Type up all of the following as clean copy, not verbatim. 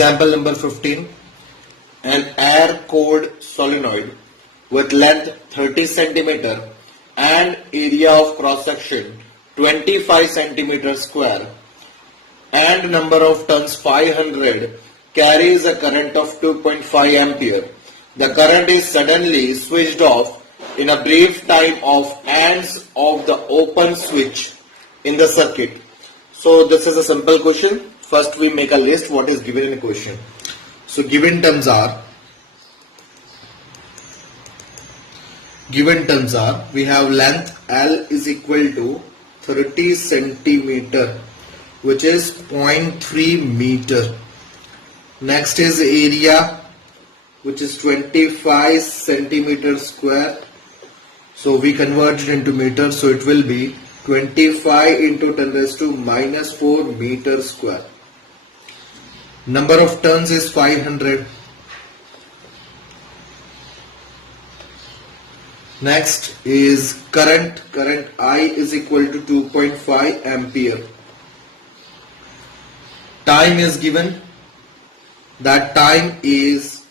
Example number 15. An air-cooled solenoid with length 30 centimeter and area of cross-section 25 centimeter square and number of turns 500 carries a current of 2.5 ampere. The current is suddenly switched off in a brief time of hands of the open switch in the circuit. So this is a simple question. First we make a list what is given in the question. So given terms are we have length L is equal to 30 centimeter which is 0.3 meter. Next is area which is 25 centimeter square. So we convert it into meter, so it will be 25 into 10 raised to minus 4 meter square. Number of turns is 500. Next is current I is equal to 2.5 ampere. Time is given, that time is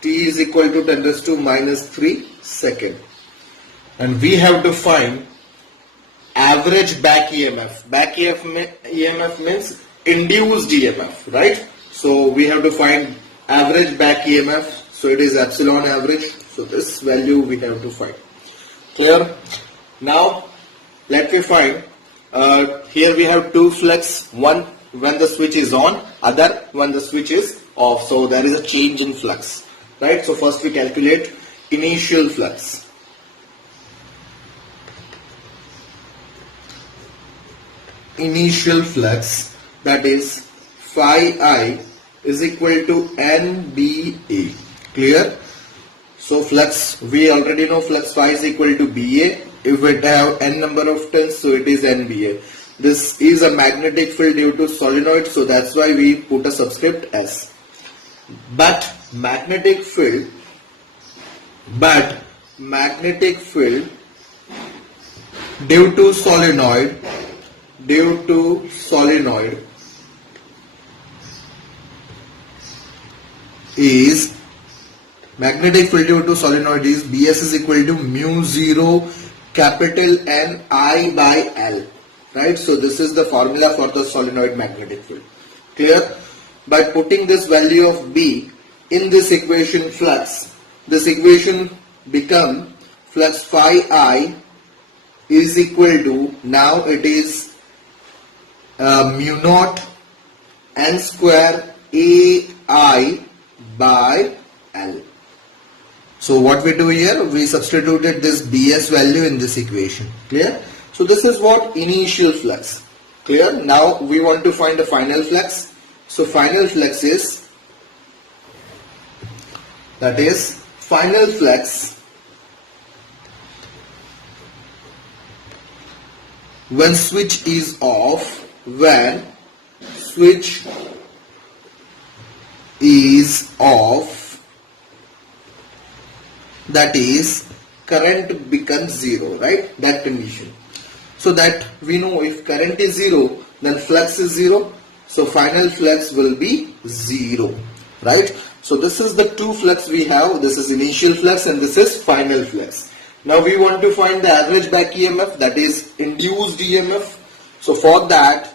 t is equal to 10 raised to minus 3 second. And we have to find average back EMF. Back EMF means induced EMF, right? So we have to find average back EMF. So it is epsilon average. So this value we have to find. Clear? Now let me find. Here we have two flux. One when the switch is on, other when the switch is off. So there is a change in flux, right? So first we calculate initial flux. Initial flux, that is phi I is equal to NBA. Clear? So flux, we already know flux phi is equal to BA. If it have n number of turns, so it is NBA. This is a magnetic field due to solenoid, so that's why we put a subscript S. But magnetic field due to solenoid is magnetic field due to solenoid is BS is equal to mu 0 capital N I by L, right? So this is the formula for the solenoid magnetic field. Clear? By putting this value of B in this equation flux, this equation become flux phi I is equal to, now it is mu naught n square AI by L. So what we do here, we substituted this BS value in this equation. Clear? So this is what initial flux. Clear? Now we want to find the final flux. So final flux is, that is final flux when switch is off, when switch is off, that is current becomes 0, right? That condition. So that we know if current is 0, then flux is 0. So final flux will be 0, right? So this is the two flux we have. This is initial flux and this is final flux. Now we want to find the average back EMF, that is induced EMF. So for that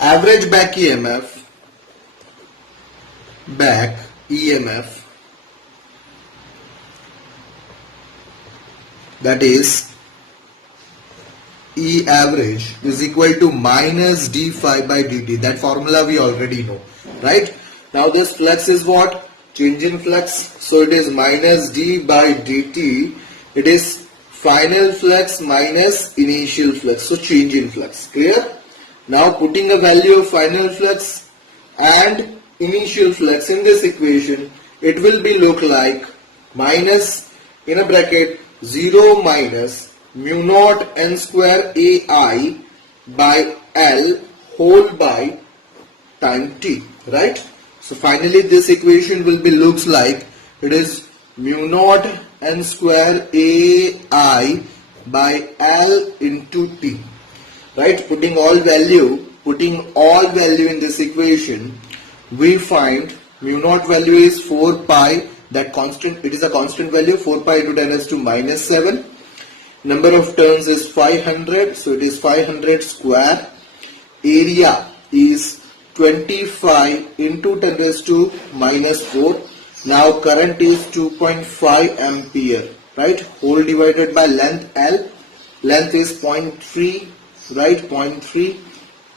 average back EMF that is E average is equal to minus d phi by dt. That formula we already know, right? Now this flux is what? Change in flux. So it is minus d by dt. It is final flux minus initial flux. So change in flux. Clear? Now putting a value of final flux and initial flux in this equation, it will be look like minus in a bracket 0 minus mu naught n square AI by L whole by time t, right? So finally this equation will be looks like it is mu naught n square AI by L into t. right? Putting all value in this equation, we find mu naught value is 4 pi, that constant, it is a constant value, 4 pi into 10 raised to minus 7. Number of turns is 500, so it is 500 square. Area is 25 into 10 raised to minus 4. Now current is 2.5 ampere, right? Whole divided by length L. Length is 0.3, right? 0.3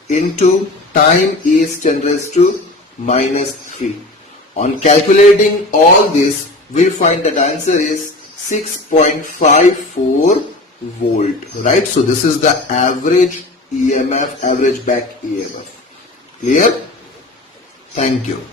into time is 10 raised to minus 3. On calculating all this, we find that answer is 6.54 volt, right? So this is the average EMF, average back EMF. Clear? Thank you.